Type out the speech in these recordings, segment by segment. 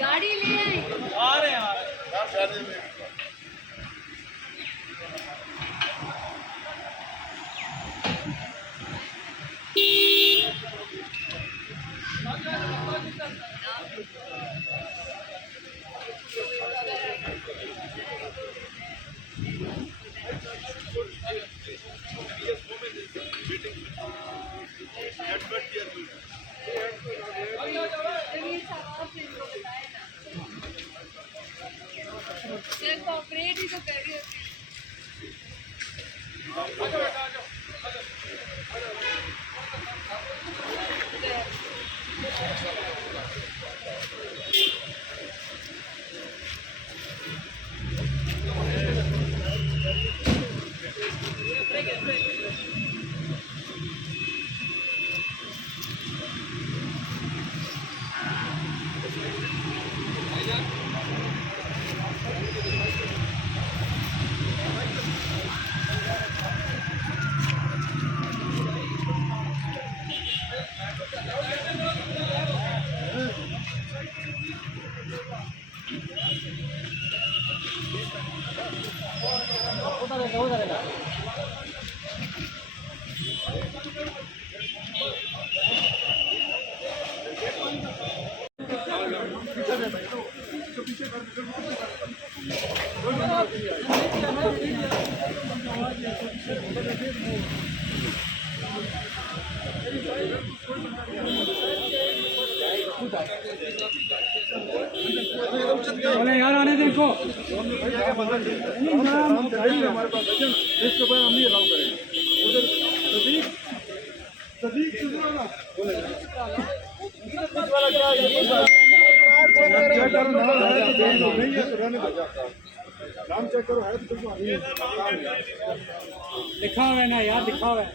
गाड़ी ले आ रहे हैं कॉपरेट ही तो कर रही होती बोले यार आने दे इनको हमारे पास इसके बाद हम नहीं अलाउ करेंगे उधर सदीक ना नाम चेक करो है तो लिखा हुआ है ना यार, लिखा हुआ है।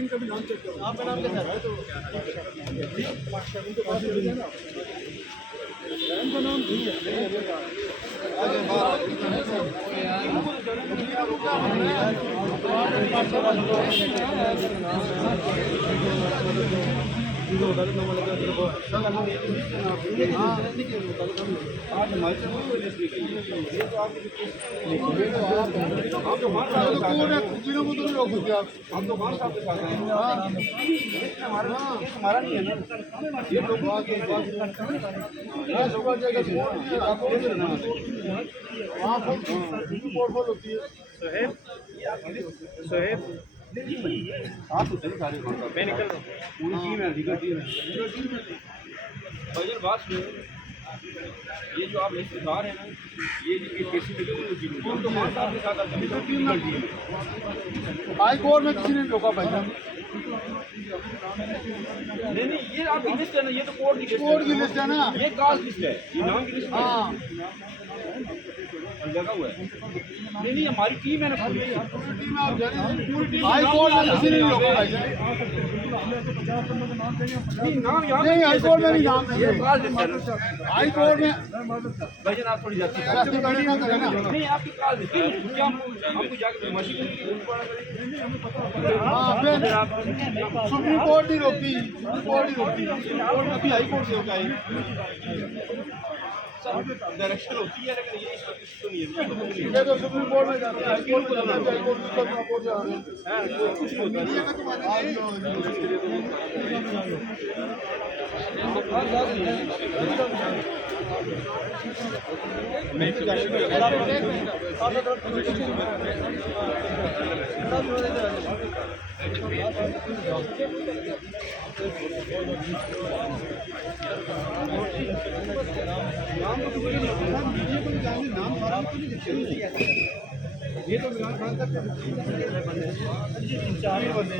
इनका भी नाम चेक करो। आपका नाम कैसा है? तो उनका नाम नहीं है। हमारा नहीं है ना ये लोग होती है। सोहेब आप तो सही सारे मैं निकल रहा हूँ पूरी टीम है टीम है बात सुनो ये जो आप रिश्तेदार हैं ना ये केसी लगे हुए तो हमारे साथ के साथ हाई कोर्ट में किसी ने रोका भाई नहीं ये आपकी लिस्ट है ना ये तो कोर्ट की लिस्ट है ना ये कास्ट लिस्ट है ये नाम की लिस्ट लगा हुआ है नहीं हमारी टीम है ना पूरी टीम है आप हाई कोर्ट में किसी ने रोका भाई नाम याद नहीं हाई कोर्ट में नहीं नाम हाई कोर्ट में भाई आप थोड़ी जाती नहीं आपकी काल क्या आपको जाकर मशीन सुप्रीम कोर्ट नहीं रोकती अभी हाई कोर्ट से होगा डायरेक्शन होती है लेकिन ये तो नहीं है ये तो सुप्रीम कोर्ट में जाता है हाई कोर्ट को जाना है हाई कोर्ट को कोर्ट जा रहे हैं कुछ नहीं होता नाम ये तो मेरा खान तक चार बंदे